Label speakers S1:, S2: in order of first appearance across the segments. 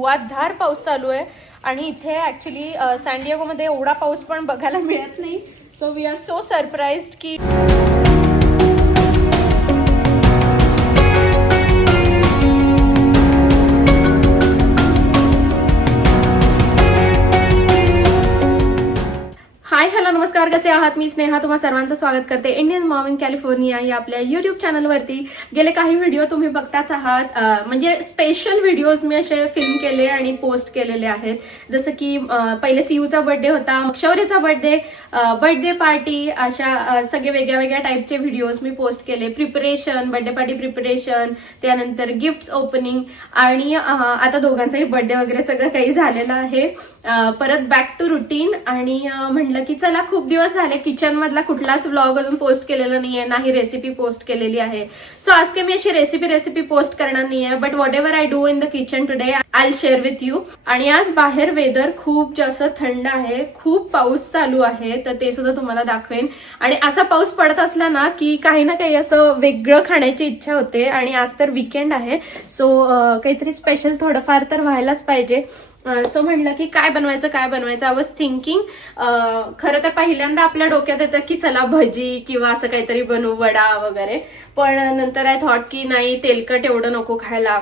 S1: धुवाधार पाऊस चालू आहे. आणि इथे ॲक्च्युली सँडियागोमध्ये एवढा पाऊस पण बघायला मिळत नाही. So we are so surprised की मित्रांनो नमस्कार कसे आहात? मी स्नेहा तुम्हा सर्वांचं स्वागत करते. इंडियन मॉम इन कॅलिफोर्निया या आपल्या युट्यूब चॅनलवरती गेले काही व्हिडिओ तुम्ही बघताच आहात. म्हणजे स्पेशल व्हिडिओज मी असे फिल्म केले आणि पोस्ट केलेले आहेत. जसं की पहिले सीयूचा बर्थडे होता मग शौर्यचा बर्थडे बर्थडे पार्टी अशा सगळे वेगळ्या वेगळ्या टाईपचे व्हिडिओज मी पोस्ट केले. प्रिपरेशन बर्थडे पार्टी प्रिपरेशन त्यानंतर गिफ्ट ओपनिंग आणि आता दोघांचाही बर्थडे वगैरे सगळं काही झालेलं आहे. परत बॅक टू रुटीन आणि म्हटलं की चला खूप दिवस झाले किचन मधला कुठलाच व्लॉग अजून पोस्ट केलेला नाहीये नाही रेसिपी पोस्ट केलेली आहे. सो आज काही मी अशी रेसिपी रेसिपी पोस्ट करणार नाहीये but whatever I do in the kitchen today I share with you आणि आज बाहेर वेदर खूप जास्त थंड आहे खूप पाऊस चालू आहे तर ते सुद्धा तुम्हाला दाखवेन. आणि असा पाऊस पडत असला ना की काही ना काही असं वेगळं खाण्याची इच्छा होते. आणि आज तर विकेंड आहे सो काहीतरी स्पेशल थोडंफार तर व्हायलाच पाहिजे. सो म्हटलं की काय बनवायचं काय बनवायचं? आय वॉज थिंकिंग खरं तर पहिल्यांदा आपल्या डोक्यात येतं की चला भजी किंवा असं काहीतरी बनवू वडा वगैरे. पण नंतर आय थॉट की नाही तेलकट एवढं नको खायला.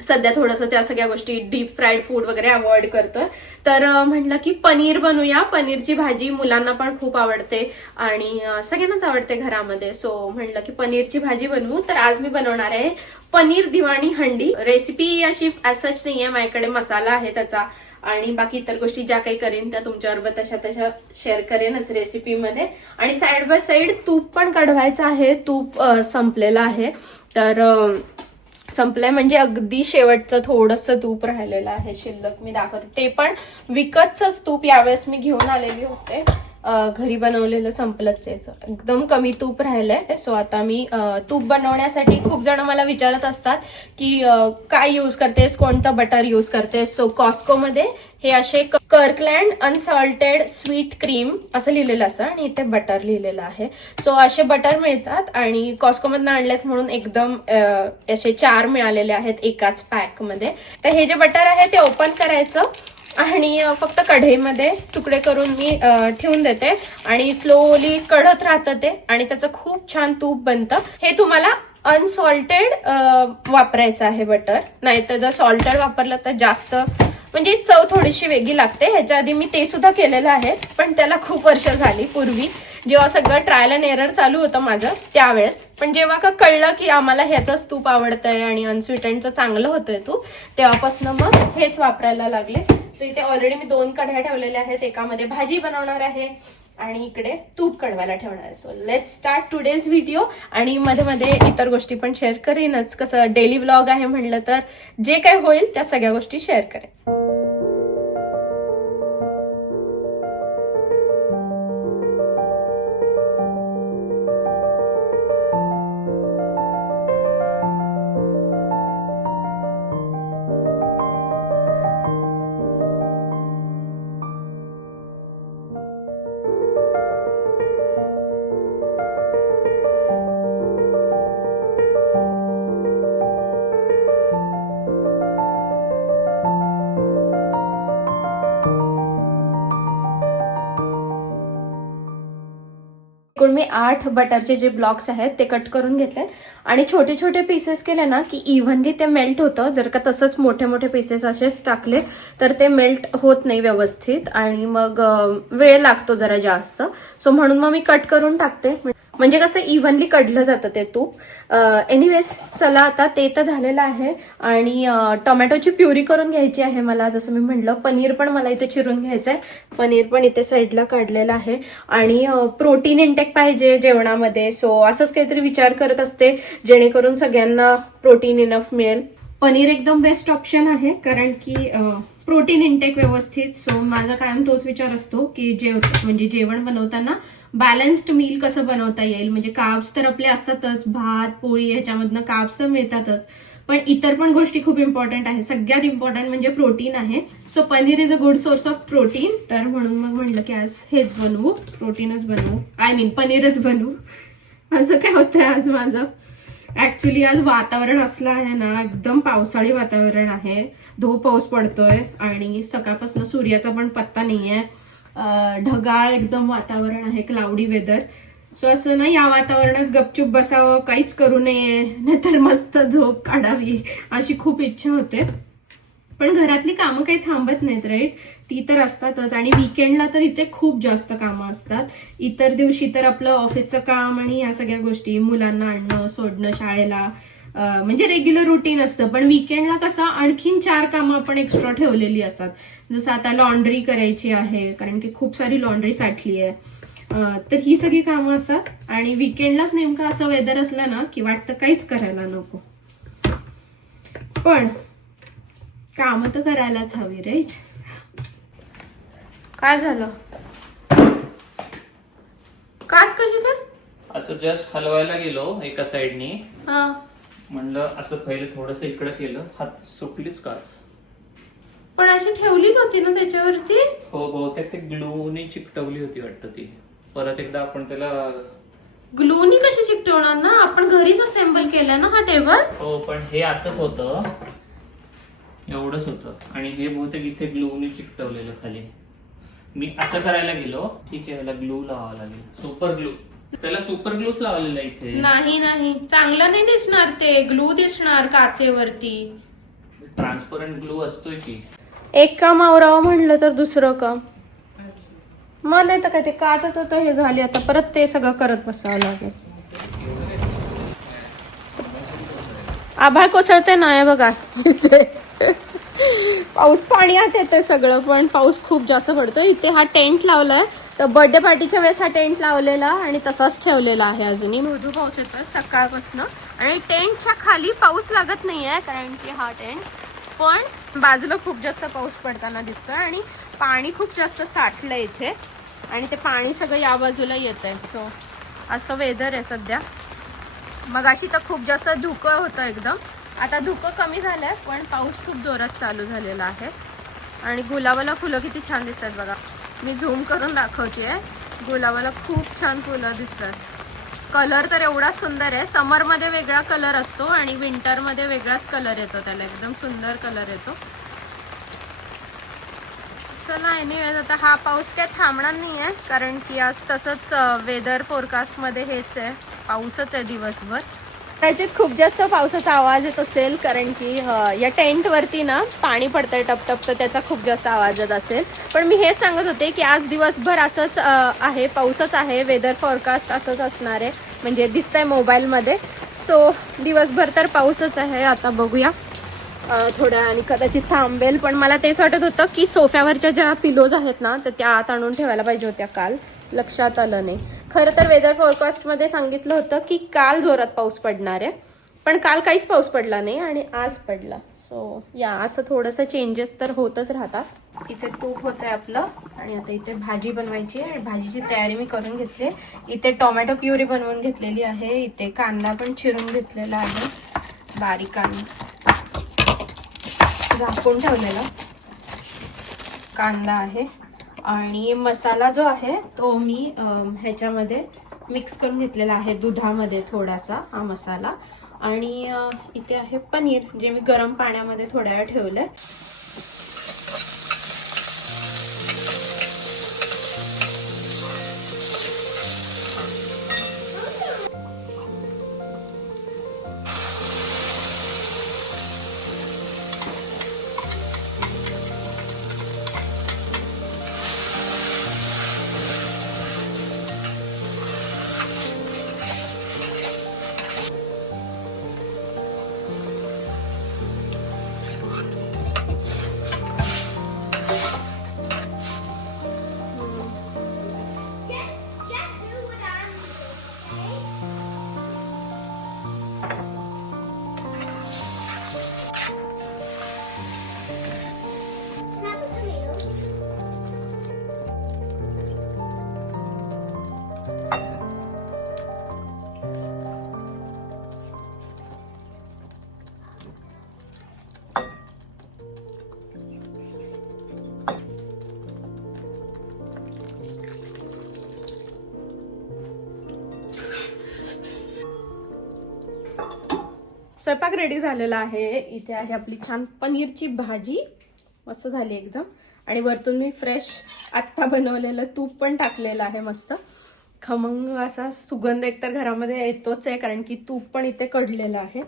S1: सध्या थोडंसं त्या सगळ्या गोष्टी डीप फ्राईड फूड वगैरे अवॉइड करतोय. तर म्हटलं की पनीर बनवूया पनीरची भाजी मुलांना पण खूप आवडते आणि सगळ्यांनाच आवडते घरामध्ये. सो म्हटलं की पनीरची भाजी बनवू. तर आज मी बनवणार आहे पनीर दिवाणी हंडी. रेसिपी अशी असच नाही आहे माझ्याकडे मसाला आहे त्याचा. आणि बाकी इतर गोष्टी ज्या काही करेन त्या तुमच्याबरोबर तशा तशा शेअर करेनच रेसिपीमध्ये आणि साईड बाय साईड तूप पण कढवायचं आहे. तूप संपलेलं आहे. तर संपलंय. म्हणजे अगदी शेवटचं थोडंसं तूप राहिलेलं आहे शिल्लक. मी दाखवते. ते पण विकतच तूप यावेळेस मी घेऊन आलेली होते. घरी बनवलेलं संपलंच आहे. एकदम कमी तूप राहिलंय. सो आता मी तूप बनवण्यासाठी खूप जण मला विचारत असतात की काय यूज करतेस? कोणतं बटर यूज करतेस? सो कॉस्कोमध्ये हे असे कर्कलँड अनसॉल्टेड स्वीट क्रीम असं लिहिलेलं असतं आणि इथे बटर लिहिलेलं आहे. सो असे बटर मिळतात आणि कॉस्कोमधनं आणलेत म्हणून एकदम असे चार मिळालेले आहेत एकाच पॅकमध्ये तर हे जे बटर आहे ते ओपन करायचं. आणि फक्त कढईमध्ये तुकडे करून मी ठेवून देते. आणि स्लोली कढत राहतं ते आणि त्याचं खूप छान तूप बनतं. हे तुम्हाला अनसॉल्टेड वापरायचं आहे बटर नाही तर जर सॉल्टेड वापरलं तर जास्त म्हणजे चव थोडीशी वेगळी लागते. ह्याच्या आधी मी ते सुद्धा केलेलं आहे पण त्याला खूप वर्ष झाली पूर्वी. जेव्हा सगळं ट्रायल अँड एरर चालू होतं माझं त्यावेळेस. पण जेव्हा का कळलं की आम्हाला ह्याचंच तूप आवडतंय आणि अनस्वीटनचं चांगलं होतंय तूप तेव्हापासून मग हेच वापरायला लागले. सो इथे ऑलरेडी मी दोन कढ्या ठेवलेल्या आहेत. एकामध्ये भाजी बनवणार आहे आणि इकडे तूप कढवायला ठेवणार आहे. So let start today's video आणि मध्ये मध्ये इतर गोष्टी पण शेअर करेनच. कसं डेली व्लॉग आहे म्हणलं तर जे काही होईल त्या सगळ्या गोष्टी शेअर करेन. एकूण मी आठ बटरचे जे ब्लॉक्स आहेत ते कट करून घेतलेत. आणि छोटे छोटे पीसेस केले ना की इव्हनली ते मेल्ट होतं. जर का तसंच मोठे मोठे पीसेस असेच टाकले तर ते मेल्ट होत नाही व्यवस्थित. आणि मग वेळ लागतो जरा जास्त. सो म्हणून मग मी कट करून टाकते. म्हणजे कसं इव्हनली कडलं जातं ते तूप. एनिवेज चला आता ते तर झालेलं आहे. आणि टोमॅटोची प्युरी करून घ्यायची आहे मला जसं मी म्हटलं पनीर पण मला इथे चिरून घ्यायचं आहे पनीर पण इथे साईडला काढलेलं आहे. आणि प्रोटीन इंटेक पाहिजे जेवणामध्ये. सो असंच काहीतरी विचार करत असते जेणेकरून सगळ्यांना प्रोटीन इनफ मिळेल. पनीर एकदम बेस्ट ऑप्शन आहे कारण की प्रोटीन इंटेक व्यवस्थित. सो माझा कायम तोच विचार असतो की जेव म्हणजे जेवण बनवताना बॅलन्स्ड मील कसं बनवता येईल? म्हणजे काब्स तर आपले असतातच भात पोळी ह्याच्यामधनं काब्स तर मिळतातच. पण इतर पण गोष्टी खूप इम्पॉर्टंट म्हणजे आहे सगळ्यात इम्पॉर्टंट म्हणजे प्रोटीन आहे. So paneer is a good source of protein तर म्हणून मग म्हटलं की आज हेच बनवू. प्रोटीनच बनवू. आय मीन पनीरच बनवू. असं काय होतंय आज माझं? ऍक्च्युली आज वातावरण असलं आहे ना एकदम पावसाळी वातावरण आहे. धो पाऊस पडतोय आणि सकाळपासून सूर्याचा पण पत्ता नाहीये. ढगाळ एकदम वातावरण आहे क्लाउडी वेदर सो असं ना या वातावरणात गपचूप बसावं काहीच करू नये नाहीतर मस्त झोप काढावी अशी खूप इच्छा होते. पण घरातली कामं काही थांबत नाहीत राईट ती तर असतातच. आणि विकेंडला तर इथे खूप जास्त कामं असतात. इतर दिवशी तर आपलं ऑफिसचं काम आणि या सगळ्या गोष्टी मुलांना आणणं सोडणं शाळेला म्हणजे रेग्युलर रुटीन असतं. पण विकेंडला कसं आणखीन चार कामं आपण एक्स्ट्रा ठेवलेली असतात. जसं आता लॉन्ड्री करायची आहे कारण की खूप सारी लॉन्ड्री साठली आहे. तर ही सगळी कामं असतात. आणि विकेंडलाच नेमकं असं वेदर असलं ना की वाटतं काहीच करायला नको. पण काम तर करायलाच हवी राईट काय झालं? काच कशी काय?
S2: असं जस्ट हलवायला गेलो एका साइडनी
S1: हा.
S2: म्हणलं असं पहिले थोडस इकडे केलं हात सुटलीच काच.
S1: पण अशी ठेवलीच होती ना त्याच्यावरती?
S2: हो बहुतेक ते ग्लूनी चिकटवली होती वाटतं ती. परत एकदा आपण त्याला
S1: ग्लूनी कशी चिकटवणार ना? आपण घरीच असेंबल केलं ना हा टेबल
S2: हो पण हे असंच होतं. एवढंच होतं. आणि हे बहुतेक इथे ग्लूनी चिकटवलेलं खाली. मी असं करायला गेलो ठीक आहे याला ग्लू लावावा लागेल. सुपर ग्लू त्याला सुपर ग्लूच लावलेला इथे.
S1: नाही नाही. चांगलं नाही दिसणार ते. ग्लू दिसणार काचेवरती.
S2: ट्रान्सपरंट ग्लू असतोय की.
S1: एक काम आवरावं म्हणलं तर दुसरं काम. मग नाही तर काय ते काचच होतं हे झाले आता. परत ते सगळं करत बसावं लागेल. आभाळ कोसळते नाही बघा. पाऊस पाणी आत येते सगळं पण पाऊस खूप जास्त पडतो इथे हा टेंट लावलाय. तर बर्थडे पार्टीच्या वेळेस हा टेंट लावलेला आणि तसाच ठेवलेला आहे अजूनही. मृदू पाऊस येतोय सकाळपासून. आणि टेंटच्या खाली पाऊस लागत नाही आहे कारण की हा टेंट. पण बाजूला खूप जास्त पाऊस पडताना दिसतोय आणि पाणी खूप जास्त साठलं इथे. आणि ते पाणी सगळं या बाजूला येत आहे सो असं वेदर आहे सध्या. मग अशी तर खूप जास्त धुकं होतं एकदम. आता धुकं कमी झालंय पण पाऊस खूप जोरात चालू झालेला आहे. आणि गुलाबाला फुलं किती छान दिसतात बघा. मी झूम करून दाखवते गुलाबाला खूप छान फुलं दिसतात. कलर तर एवढा सुंदर आहे. समरमध्ये वेगळा कलर असतो आणि विंटरमध्ये वेगळाच कलर येतो त्याला. एकदम सुंदर कलर येतो. चला एनिवेज आता हा पाऊस काय थांबणार नाही आहे कारण की आज तसंच वेदर फोरकास्टमध्ये हेच आहे. पाऊसच आहे दिवसभर. कदाचित खूप जास्त पावसाचा आवाज येत असेल कारण की या टेंटवरती ना पाणी पडतंय टपटप तर त्याचा खूप जास्त आवाज येत असेल. पण मी हे सांगत होते की आज दिवसभर असंच आहे पाऊसच आहे वेदर फॉरकास्ट असंच असणार आहे म्हणजे दिसतंय मोबाईलमध्ये सो दिवसभर तर पाऊसच आहे आता बघूया. थोड्या आणि कदाचित थांबेल पण मला तेच वाटत होतं की सोफ्यावरच्या ज्या पिलोज आहेत ना तर त्या आत आणून ठेवायला पाहिजे होत्या काल. लक्षात आलं नाही. खरं तर वेदर फोरकास्टमध्ये सांगितलं होतं की काल जोरात पाऊस पडणार आहे पण काल काहीच पाऊस पडला नाही आणि आज पडला. सो या असं थोडंसं चेंजेस तर होतच राहतात. इथे तूप होत आहे आपलं आणि आता इथे भाजी बनवायची आहे आणि भाजीची तयारी मी करून घेतली इथे टोमॅटो प्युरी बनवून घेतलेली आहे. इथे कांदा पण चिरून घेतलेला आहे. बारीक कांदा. झाकून ठेवलेला. कांदा आहे. आणि मसाला जो आहे तो मी ह्याच्यामध्ये मिक्स करून घेतलेला आहे दुधामध्ये थोडासा हा मसाला. आणि इथे आहे पनीर जे मी गरम पाण्यामध्ये थोड्या वेळ ठेवलं आहे स्वयंपाक रेडी झालेला आहे. इथे आहे आपली छान पनीरची भाजी. मस्त झाली एकदम. आणि वरतून मी फ्रेश आत्ता बनवलेलं तूप पण टाकलेलं आहे मस्त. खमंग असा सुगंध एकतर घरामध्ये येतोच आहे कारण की तूप पण इथे कडलेलं आहे.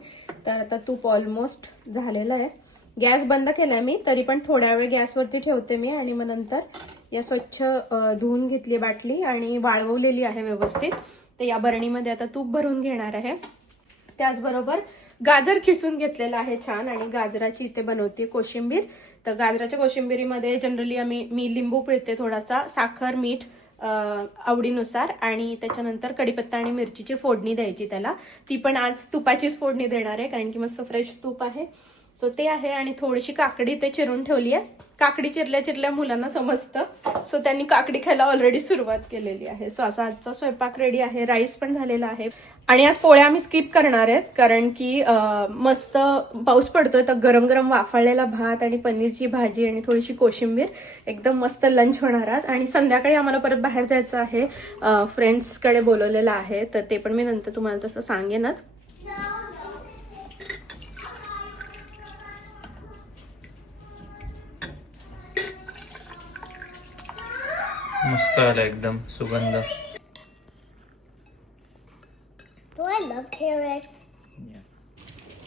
S1: तर आता तूप ऑलमोस्ट झालेलं आहे. गॅस बंद केलाय मी तरी पण थोड्या वेळ गॅसवरती ठेवते मी आणि मग नंतर या स्वच्छ धुवून घेतली बाटली आणि वाळवलेली आहे व्यवस्थित. तर या बरणीमध्ये आता तूप भरून घेणार आहे. त्याचबरोबर गाजर खिसून घेतलेलं आहे छान आणि गाजराची इथे बनवते कोशिंबीर. तर गाजराच्या कोशिंबिरीमध्ये जनरली आम्ही मी लिंबू पिळते थोडासा साखर मीठ आवडीनुसार आणि त्याच्यानंतर कढीपत्ता आणि मिरचीची फोडणी द्यायची त्याला. ती पण आज तुपाचीच फोडणी देणार आहे कारण की मस्त फ्रेश तूप आहे. सो ते आहे आणि थोडीशी काकडी ते चिरून ठेवली आहे. काकडी चिरल्या चिरल्या मुलांना समजतं. सो त्यांनी काकडी खायला ऑलरेडी सुरुवात केलेली आहे. सो असा आजचा स्वयंपाक रेडी आहे. राईस पण झालेला आहे. आणि आज पोळ्या आम्ही स्किप करणार आहेत. कारण की मस्त पाऊस पडतोय. तर गरम गरम वाफळलेला भात आणि पनीरची भाजी आणि थोडीशी कोशिंबीर. एकदम मस्त लंच होणार आज. आणि संध्याकाळी आम्हाला परत बाहेर जायचं आहे. फ्रेंड्सकडे बोलवलेलं आहे. तर ते पण मी नंतर तुम्हाला तसं सांगेनच.
S2: मस्त आलं एकदम सुगंध.
S3: Do I love carrots?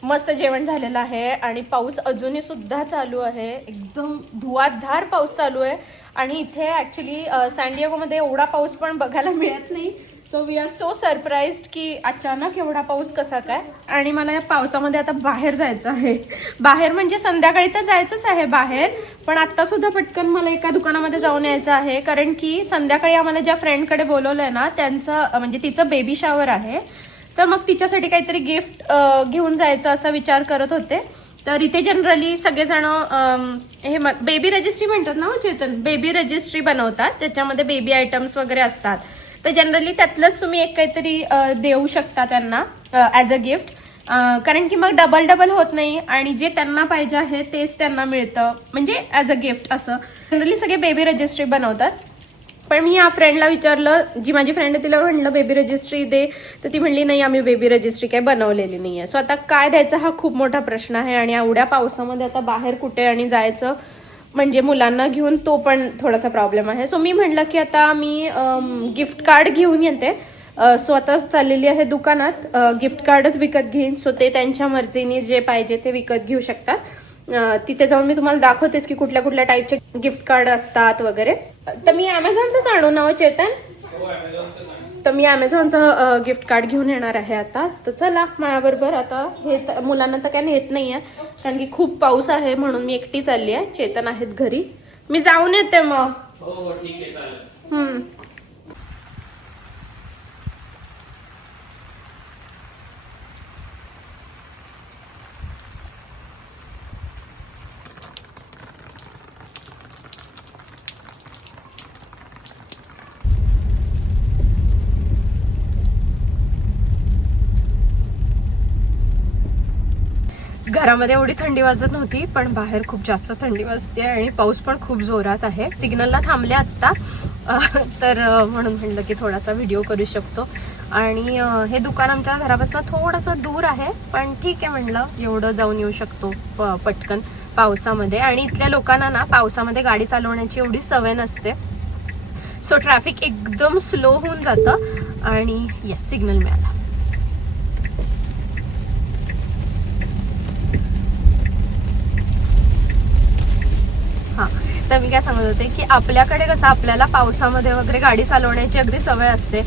S1: मस्त जेवण झालेलं आहे आणि पाऊस अजूनही सुद्धा चालू आहे. एकदम धुवाधार पाऊस चालू आहे. आणि इथे ऍक्च्युली मध्ये एवढा पाऊस पण बघायला मिळत नाही. So we are so surprise की अचानक एवढा पाऊस कसा काय? आणि मला या पावसामध्ये आता बाहेर जायचं आहे. बाहेर म्हणजे संध्याकाळी तर जायचंच आहे बाहेर पण आता सुद्धा पटकन मला एका दुकानामध्ये जाऊन यायचं आहे. कारण की संध्याकाळी आम्हाला ज्या फ्रेंडकडे बोलवलंय ना त्यांचं म्हणजे तिचं बेबी शॉवर आहे. तर मग तिच्यासाठी काहीतरी गिफ्ट घेऊन जायचं असा विचार करत होते. तर इथे जनरली सगळेजण हे बेबी रजिस्ट्री म्हणतात ना हो, चेतन? बेबी रजिस्ट्री बनवतात. त्याच्यामध्ये बेबी आयटम्स वगैरे असतात. तर जनरली त्यातलंच तुम्ही एक काहीतरी देऊ शकता त्यांना ॲज अ गिफ्ट कारण की मग डबल डबल होत नाही आणि जे त्यांना पाहिजे आहे तेच त्यांना मिळतं. म्हणजे ॲज अ गिफ्ट असं. जनरली सगळे बेबी रजिस्ट्री बनवतात. पण मी या फ्रेंडला विचारलं जी माझी फ्रेंड आहे तिला म्हणलं बेबी रजिस्ट्री दे. तर ती म्हणली नाही आम्ही बेबी रजिस्ट्री काही बनवलेली नाही आहे सो आता काय द्यायचा हा खूप मोठा प्रश्न आहे आणि एवढ्या पावसामध्ये आता बाहेर कुठे आणि जायचं म्हणजे मुलांना घेऊन तो पण थोडासा प्रॉब्लेम आहे. सो मी म्हणलं की आता मी गिफ्ट कार्ड घेऊन येते. सो आता चाललेली आहे दुकानात. गिफ्ट कार्डच विकत घेईन. सो ते त्यांच्या मर्जीने जे पाहिजे ते विकत घेऊ शकतात. तिथे जाऊन मी तुम्हाला दाखवतेच की कुठल्या कुठल्या टाईपचे गिफ्ट कार्ड असतात वगैरे. तर मी अमेझॉनचंच आणू नाव चेतन? हो, तर मी अमेझॉनचं गिफ्ट कार्ड घेऊन येणार आहे आता. तर चला माझ्याबरोबर आता हे मुलांना तर काय नेत नाही आहे कारण की खूप पाऊस आहे म्हणून मी एकटी चालली आहे. चेतन आहेत घरी. मी जाऊन येते मग. घरामध्ये एवढी थंडी वाजत नव्हती पण बाहेर खूप जास्त थंडी वाजते आणि पाऊस पण खूप जोरात आहे. सिग्नलला थांबले आत्ता. तर म्हणून म्हणलं की थोडासा व्हिडिओ करू शकतो. आणि हे दुकान आमच्या घरापासून थोडंसं दूर आहे पण ठीक आहे म्हणलं एवढं जाऊन येऊ शकतो प- पटकन पावसामध्ये. आणि इथल्या लोकांना ना पावसामध्ये गाडी चालवण्याची एवढी सवय नसते. सो ट्रॅफिक एकदम स्लो होऊन जातं. आणि येस सिग्नल मिळाला हा तर मी काय सांगत होते की आपल्याकडे कसं आपल्याला पावसामध्ये वगैरे गाडी चालवण्याची अगदी सवय असते.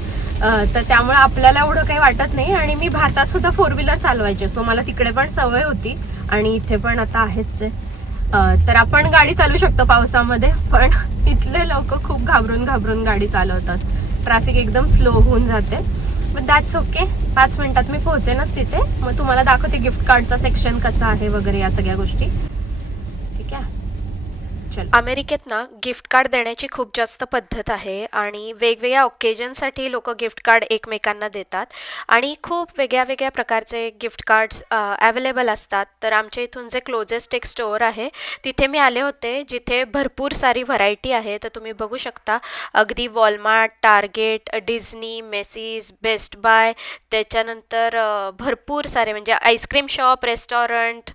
S1: तर त्यामुळे आपल्याला एवढं काही वाटत नाही आणि मी भारतात सुद्धा फोर व्हीलर चालवायचे. सो मला तिकडे पण सवय होती आणि इथे पण आता आहेच आहे. तर आपण गाडी चालवू शकतो पावसामध्ये पण इथले लोक खूप घाबरून घाबरून गाडी चालवतात. ट्रॅफिक एकदम स्लो होऊन जाते. मग दॅट्स ओके पाच मिनिटात मी पोहोचेनच तिथे. मग तुम्हाला दाखवते गिफ्ट कार्डचा सेक्शन कसा आहे वगैरे या सगळ्या गोष्टी. अमेरिकेत ना गिफ्ट कार्ड देण्याची खूप जास्त पद्धत आहे आणि वेगवेगळ्या ओकेजनसाठी लोक गिफ्ट कार्ड एकमेकांना देतात. आणि खूप वेगळ्या वेगळ्या प्रकारचे गिफ्ट कार्ड्स अवेलेबल असतात. तर आमच्या इथून जे क्लोजेस्ट एक स्टोअर आहे तिथे मी आले होते जिथे भरपूर सारी व्हरायटी आहे. तर तुम्ही बघू शकता अगदी Walmart Target Disney Macy's Best Buy त्याच्यानंतर भरपूर सारे म्हणजे आईस्क्रीम शॉप रेस्टॉरंट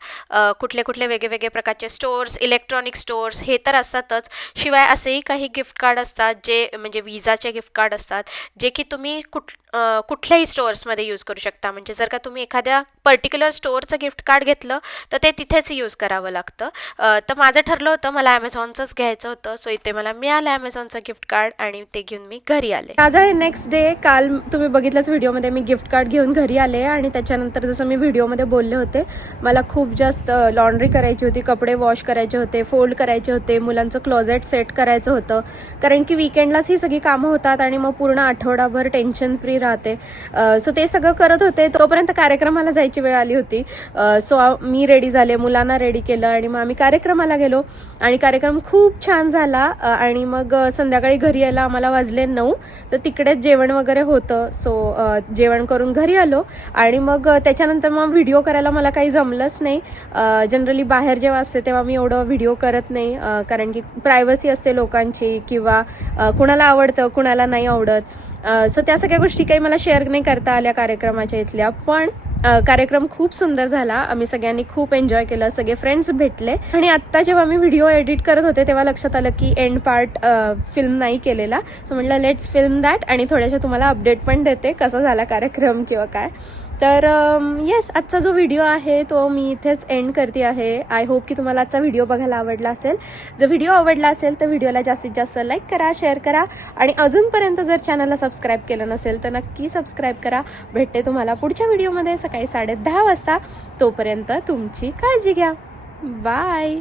S1: कुठले कुठले वेगळे वेगळे प्रकारचे स्टोअर्स इलेक्ट्रॉनिक स्टोअर्स हे तर असतातच. शिवाय असेही काही गिफ्ट कार्ड असतात जे म्हणजे विजाचे गिफ्ट कार्ड असतात जे की तुम्ही कुठ कुठल्याही स्टोअर्समध्ये यूज करू शकता. म्हणजे जर का तुम्ही एखाद्या पर्टिक्युलर स्टोअरचं गिफ्ट कार्ड घेतलं तर ते तिथेच यूज करावं लागतं. तर माझं ठरलं होतं मला ॲमेझॉनचंच घ्यायचं होतं. सो इथे मला मिळालं ॲमेझॉनचं गिफ्ट कार्ड आणि ते घेऊन मी घरी आले. माझा हे नेक्स्ट डे काल तुम्ही बघितलंच व्हिडिओमध्ये मी गिफ्ट कार्ड घेऊन घरी आले आणि त्याच्यानंतर जसं मी व्हिडिओमध्ये बोलले होते मला खूप जास्त लॉन्ड्री करायची होती कपडे वॉश करायचे होते फोल्ड करायचे होते मुलांचं क्लोजेट सेट करायचं होतं. कारण की विकेंडलाच ही सगळी कामं होतात आणि मग पूर्ण आठवडाभर टेन्शन फ्री राहते. सो ते सगळं करत होते. तोपर्यंत कार्यक्रमाला जायची वेळ आली होती. सो मी रेडी झाले मुलांना रेडी केलं आणि मग आम्ही कार्यक्रमाला गेलो. आणि कार्यक्रम खूप छान झाला. आणि मग संध्याकाळी घरी यायला आम्हाला वाजले नऊ. तर तिकडेच जेवण वगैरे होतं. सो जेवण करून घरी आलो. आणि मग त्याच्यानंतर मग व्हिडिओ करायला मला काही जमलंच नाही. जनरली बाहेर जेव्हा असते तेव्हा मी एवढं व्हिडिओ करत नाही. कारण की प्रायव्हसी असते लोकांची किंवा कुणाला आवडतं कुणाला नाही आवडत. सो त्या सगळ्या गोष्टी काही मला शेअर नाही करता आल्या कार्यक्रमाच्या इथल्या. पण कार्यक्रम खूप सुंदर झाला. आम्ही सगळ्यांनी खूप एन्जॉय केलं. सगळे फ्रेंड्स भेटले. आणि आत्ता जेव्हा मी व्हिडिओ एडिट करत होते तेव्हा लक्षात आलं की एंड पार्ट फिल्म नाही केलेला. सो म्हटलं लेट्स फिल्म दॅट आणि थोड्याशा तुम्हाला अपडेट पण देते. कसा झाला कार्यक्रम किंवा काय. तर येस आजचा जो व्हिडिओ आहे तो मी इथेच एंड करते आहे. आय होप की तुम्हाला आजचा व्हिडिओ बघायला आवडला असेल. जर व्हिडिओ आवडला असेल तर व्हिडिओला जास्तीत जास्त लाईक करा शेअर करा आणि अजूनपर्यंत जर चॅनलला सबस्क्राईब केलं नसेल तर नक्की सबस्क्राईब करा. भेटते तुम्हाला पुढच्या व्हिडिओमध्ये सकाळी साडे दहा वाजता. तोपर्यंत तुमची काळजी घ्या. बाय